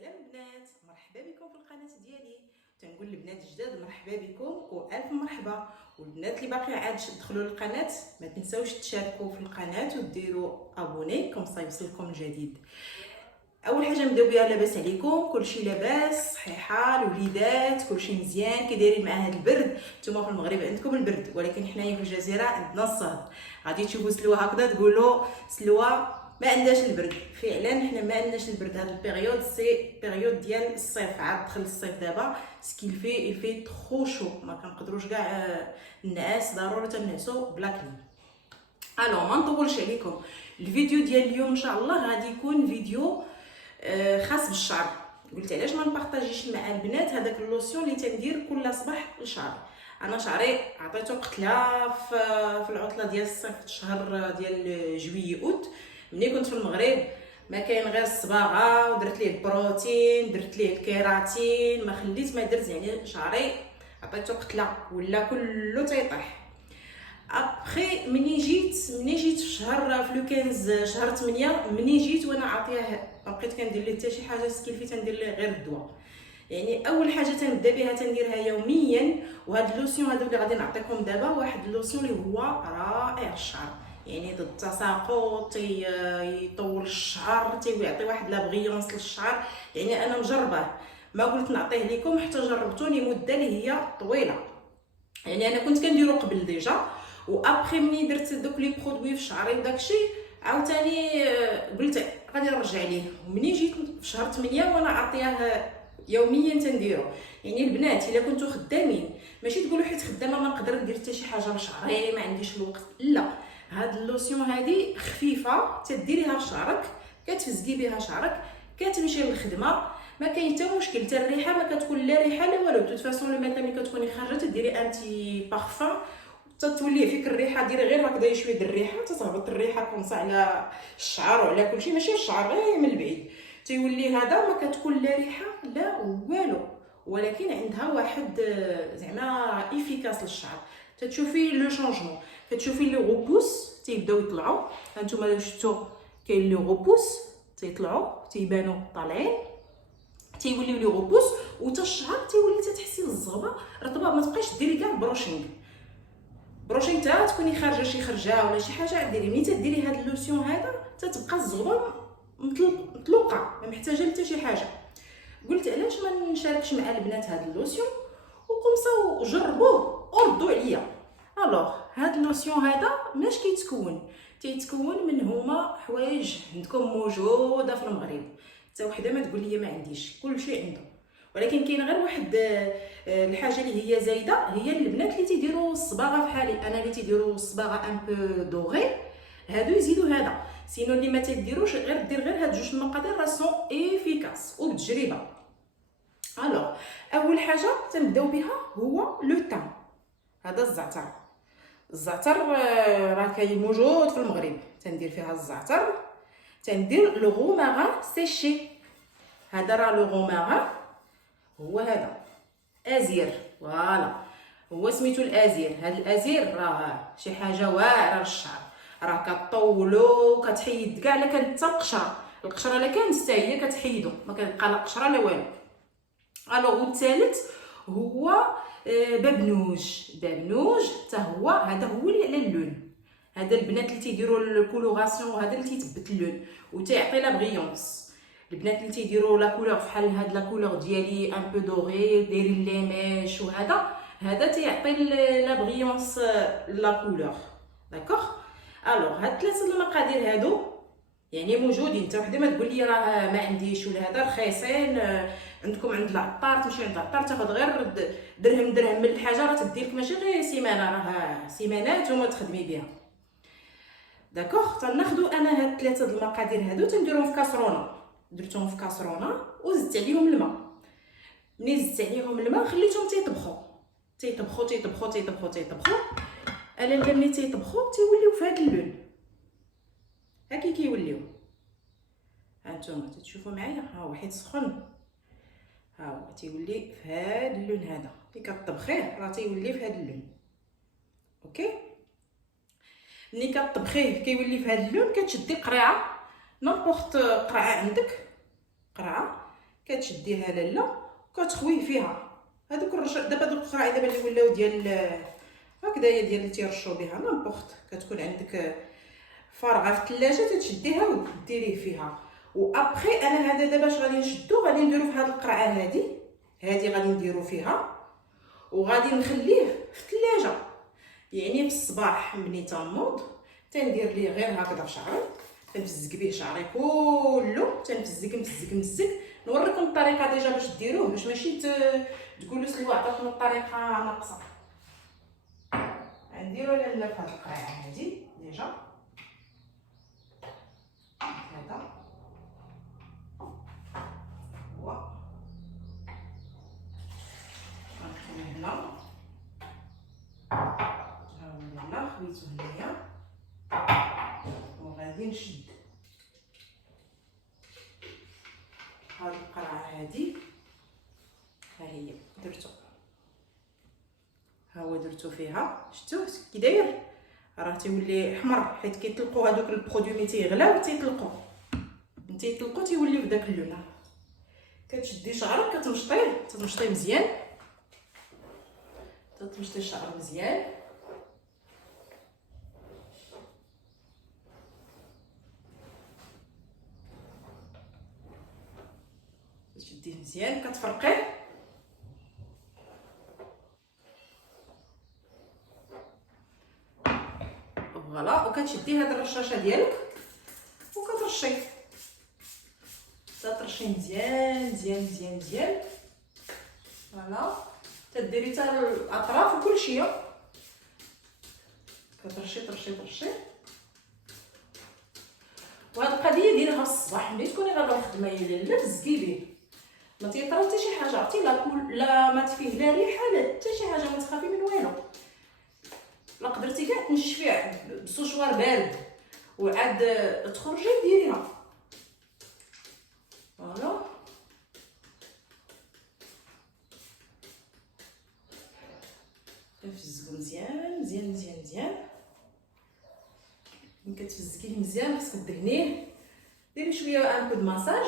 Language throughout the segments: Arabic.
سلام البنات، مرحبا بكم في القناه ديالي. تنقول البنات الجداد مرحبا بكم والف مرحبا، والبنات اللي باقي عاد تدخلوا للقناه ما تنساوش تشاركوا في القناه وديروا ابوني كم يوصلكم الجديد. اول حاجه نبداو بها، لاباس عليكم؟ كلشي لاباس؟ صحيحه الوليدات؟ كلشي مزيان؟ كي دايرين مع هذا البرد؟ نتوما في المغرب عندكم البرد، ولكن حنايا في الجزيره عندنا الصهد. غادي تشوفوا سلوى هكذا تقولوا سلوى ما عندهاش البرد. فعلا حنا ما عندناش البرد. هاد البيريود سي بيريود ديال الصيف، عاد دخل الصيف دابا. سكيل في ترو شو، ما كنقدروش كاع النعاس، ضروري تنعسوا بلا كليم. الو ما نطولش عليكم، الفيديو ديال اليوم ان شاء الله غادي يكون فيديو خاص بالشعر. قلت علاش ما نبارطاجيش مع البنات هذاك اللوسيون اللي تندير كل صباح للشعر. انا شعري عطيته قتله في العطله ديال الصيف، الشهر ديال جويي اوت. ملي كنت في المغرب ما كاين غير الصباغه، ودرت ليه البروتين، درت ليه الكيراتين، ما خليت ما درت. يعني شعري عطيته قتله ولا كله تيطيح. ابخي مني جيت في شهر في لو 15 شهر 8، مني جيت وانا عاطيه بقيت كندير ليه حتى شي حاجه سكيلفي، تندير ليه غير الدواء. يعني اول حاجه تنبدا بها تنديرها يوميا، وهاد اللوسيون هادو اللي غادي نعطيكم دابا، واحد اللوسيون اللي هو رائع الشعر، يعني ضد التساقط، يطول الشعر، تيعطي واحد لا بغيونس للشعر. يعني انا مجربه، ما قلت نعطيه لكم حتى جربتوني مده اللي هي طويله. يعني انا كنت كنديرو قبل ديجا، وابخي مني درت دوك لي برودوي في شعري وداكشي عاوتاني قلت غادي نرجع ليه. ومني جيت في شهر 8 وانا عطياه يوميا تنديرو. يعني البنات الا كنتو خدامين، ماشي تقولوا حيت خدامه ما نقدر ندير حتى شي حاجه لشعري، ما عنديش الوقت، لا. هاد اللوسيون هادي خفيفه، تديريها لشعرك، كتفزدي بها شعرك، كتمشي للخدمه، ما كاين حتى مشكل. حتى الريحه ما كتكون لا ريحه لا والو. توت فاسون لو ميطا ملي كتكوني خارجه تديري انتي بارفان، تتولي فيك الريحه، ديري غير هكذا شويه د الريحه، تتهبط الريحه كونصا على الشعر وعلى كلشي، ماشي الشعر غير من البعيد، تيولي هذا ما كتكون لا ريحه لا والو، ولكن عندها واحد زعما افيكاس للشعر. تتشوفي لو شونجمون، كتشوفي لي غوبوس تيبداو يطلعوا. هانتوما شفتوا كاين لي غوبوس تيطلعوا، تيبانوا طالعين، تيوليو لي غوبوس، وتا الشعر تيولي تتحسي الزغبه رطبه، ما تبقايش ديري كاع بروشينغ تا تكوني خارجه شي خرجه ولا شي حاجه ديري. ملي تديري هاد اللوسيون هذا تتبقى الزغبه مطلوقه، ما محتاجه حتى شي حاجه. قلت علاش ما نشاركش مع البنات هاد اللوسيون وقمصوا جربوه وردوا عليا. الوغ هاد اللوسيون هذا ماش تيتكون من هما حوايج عندكم موجوده في المغرب، حتى وحده ما تقول لي ما عنديش، كلشي عنده. ولكن كاين غير واحد الحاجه اللي هي زايده، هي البنات اللي تيديروا الصباغه بحالي انا، اللي تيديروا الصباغه ان بو دوغي، هادو يزيدوا هذا. سينو اللي ما تديروش غير دير غير هاد جوج المقادير، راه سون افيكاس وبالتجربه. الوغ اول حاجه تنبداو بها هو لو تان. هذا الزعتر راه كاين موجود في المغرب، تندير فيها الزعتر. تندير لو روماران سيشي، هذا راه لو روماران هو هذا ازير، فوالا هو سميتو الازير. هذا الازير راه شي حاجه واعره للشعر، راه كطولو، كتحيد كاع الا كانت حتى القشره الا كانت حتى هي كتحيدو، ما كتبقى لا قشره لا والو. الوغ والثالث هو بابنوج حتى هو، هذا هو اللي على اللون. هذا البنات اللي تيديروا الكولوراسيون، وهذا اللي تيثبت اللون وتيعطي لا بغيونس. البنات اللي تيديروا لا كولور فحال هاد لا كولور ديالي ان بو دوغي، دايرين ليميش، هذا تيعطي لا بغيونس لا كولور. داكوغ. الوغ هاد ثلاثه المقادير هادو يعني موجودين، حتى وحده ما تقول لي راه ما عنديش ولا هذا، رخيصين. عندكم عند العطار، تمشي عند العطار تاخذ غير درهم من الحاجه، راه تديلك ماشي غير سيمانه، راه سيمانات وما تخدمي بها. داكوغ. تناخذوا انا هاد ثلاثه المقادير هادو تنديرهم في كاسرونه، درتهم في كاسرونه وزدت عليهم الماء. ملي زدت عليهم الماء خليتهم تيطبخوا الا ملي تيطبخوا تيوليو في هاد اللون، هاكي كيوليو. هانتوما تشوفوا معايا، ها هو حيت سخن، ها هو تيولي في هاد اللون هذا. ملي كطبخيه راه تيولي في هاد اللون. اوكي. ملي كطبخيه كيولي في هاد اللون، كتشدي قرعه، نيمبورط قرعه عندك، قرعه كتشديها لاله وكتخويه فيها. هذوك دابا دوك القراعي دابا اللي ولاو ديال هكذايا ديال اللي تيرشوا بها نامبورط، كتكون عندك فارغه في الثلاجه تتشديها وديريه فيها. وابخي انا هذا دابا اش غادي نشدو، غادي نديرو في هذه القرعه هذه غادي نديرو فيها وغادي نخليه في الثلاجه. يعني في الصباح ملي تنوض تندير ليه غير هكذا في شعري، تنفزك به شعري كله، تنفزك. نوريكم الطريقه ديجا باش ديروه، باش ماشي تقولوا سلوى عطاتنا الطريقه ناقصه. غنديرو لاله في هذه القرعه هذه ديجا هذا هو. غنخليه هنا، ها هو هنا خويتو هنايا، وغادي نشد هاد القرعه هادي. ها هي درتو، ها هو درتو فيها، شفتوه كي داير؟ راه تيولي احمر حيت كيطلقوا هذوك البرودوي ملي تيغلاو تيطلقوا تيوليو بداك اللون. كتشدي شعرك كتمشطيه مزيان، تمشطي الشعر مزيان. تشديه مزيان كتفرقيه، فوالا. وكتشدي هاد الرشاشه ديالك وكترشي، ترشي مزيان فوالا. تديري حتى الاطراف وكلشي، كترشي. وهاد القضيه ديريها الصباح ملي تكوني غادا الخدمه يا لاله، تزكي به، ما تيطرا حتى شي حاجه، عرفتي لا ما فيه لا ريحه لا حتى شي حاجه، ما تخافي من والو. لا قدرتي كاع تنشفيه بسوشوار بارد وعاد تخرجي ديريها فوالا. كنفزكو مزيان. ملي كتفزكيه مزيان خصك دهنيه، ديري شويه ان بو د ماساج.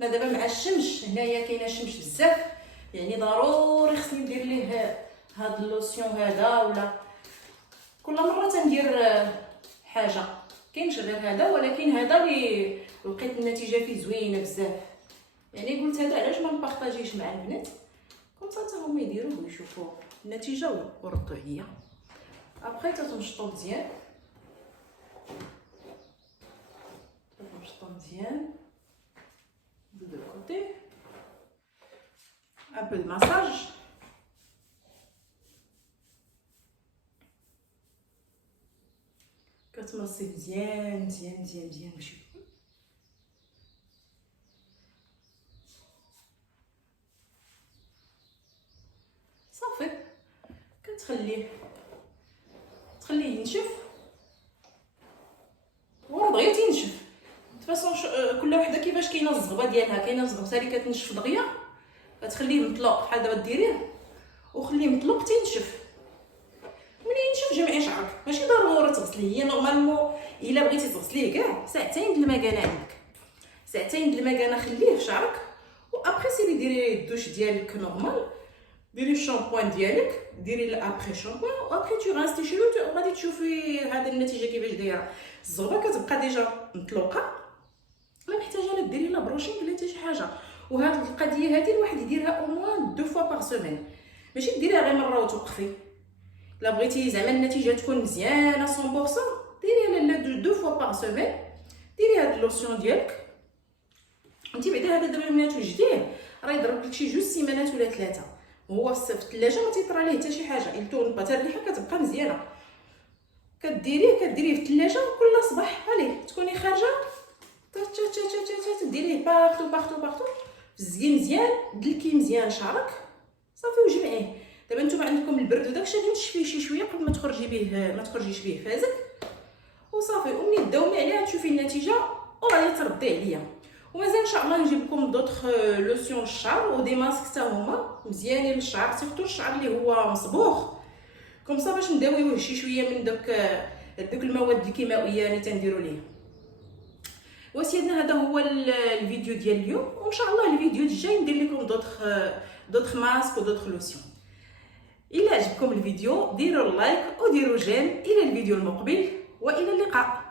انا دابا مع الشمس هنايا كاينه الشمس بزاف، يعني ضروري خصني ندير ليه هاد اللوسيون هذا، ولا كل مره تندير حاجه. كاينش غير هذا، ولكن هذا اللي لقيت النتيجه فيه زوينه بزاف، يعني قلت هذا علاش ما نبارطاجيش مع البنات، كنت حتى هما يديروه ويشوفوا النتيجه ويردوا عليا. ابخي تنشطو مزيان، de l'autre côté, un peu de massage. كتمصي مزيان ماشي صافي. كتخليه ينشف، وراه دغيا تينشف. فاصون كل وحده كيفاش كاينه الزغبه ديالها، كاينه الزغبه اللي كتنشف دغيا كتخليه مطلوق بحال دابا ديريه وخليه مطلوق تينشف. ملي ينشف جمعي شعرك، ماشي ضروري تغسليه، هي نورمالمون الا بغيتي تغسليه كاع ساعتين د المكانه عندك، ساعتين د المكانه خليه في شعرك. وابخي سيري ديري الدوش ديالك نورمال، ديري الشامبوان ديالك، ديري الابخي شامبوان، وابخي تو غاستي شي وغادي تشوفي هذه النتيجه كيفاش دايره. الزغبه كتبقى ديجا مطلوقه، ما محتاجه لا ديري لا بروشين ولا حتى شي حاجه. وهاد القضيه هذه الواحد يديرها او موان 2 فوا باغ سيمين، ماشي ديريها غير مره وتوقفي. لا بغيتي زعما النتيجه تكون مزيانه 100% ديريها لا 2 فوا باغ سيمين. ديري هاد اللوسيون ديالك انت بعدا، هذا دابا ملي توجديه راه يضرب لك شي 2 سيمانات ولا 3، وهو في الثلاجه ما تيطرى ليه حتى شي حاجه، يلتون حتى الريحه كتبقى مزيانه. كديريه في الثلاجه، كل صباح عليه تكوني خارجه ديريه بارتو فزقي مزيان، دلكي مزيان شعرك صافي وجمعيه. دابا نتوما عندكم البرد وداكشي غادي تشفيه شي شويه قبل ما تخرجيش به فازك وصافي. ومني تداومي عليها تشوفي النتيجه وغادي تردي عليا. ومازال ان شاء الله نجيب لكم دوطخ لوسيون للشعر ودي ماسك حتى هما مزيانين للشعر، سيرتو الشعر اللي هو مصبوغ كوم باش نداويوه شي شويه من دوك المواد الكيماويه اللي تنديروا ليه. وسيدنا هذا هو الفيديو ديال اليوم، وان شاء الله الفيديو الجاي ندير لكم دوطخ ماسك ودوطخ لوسيون. الى عجبكم الفيديو ديروا لايك وديروا جيم. الى الفيديو المقبل والى اللقاء.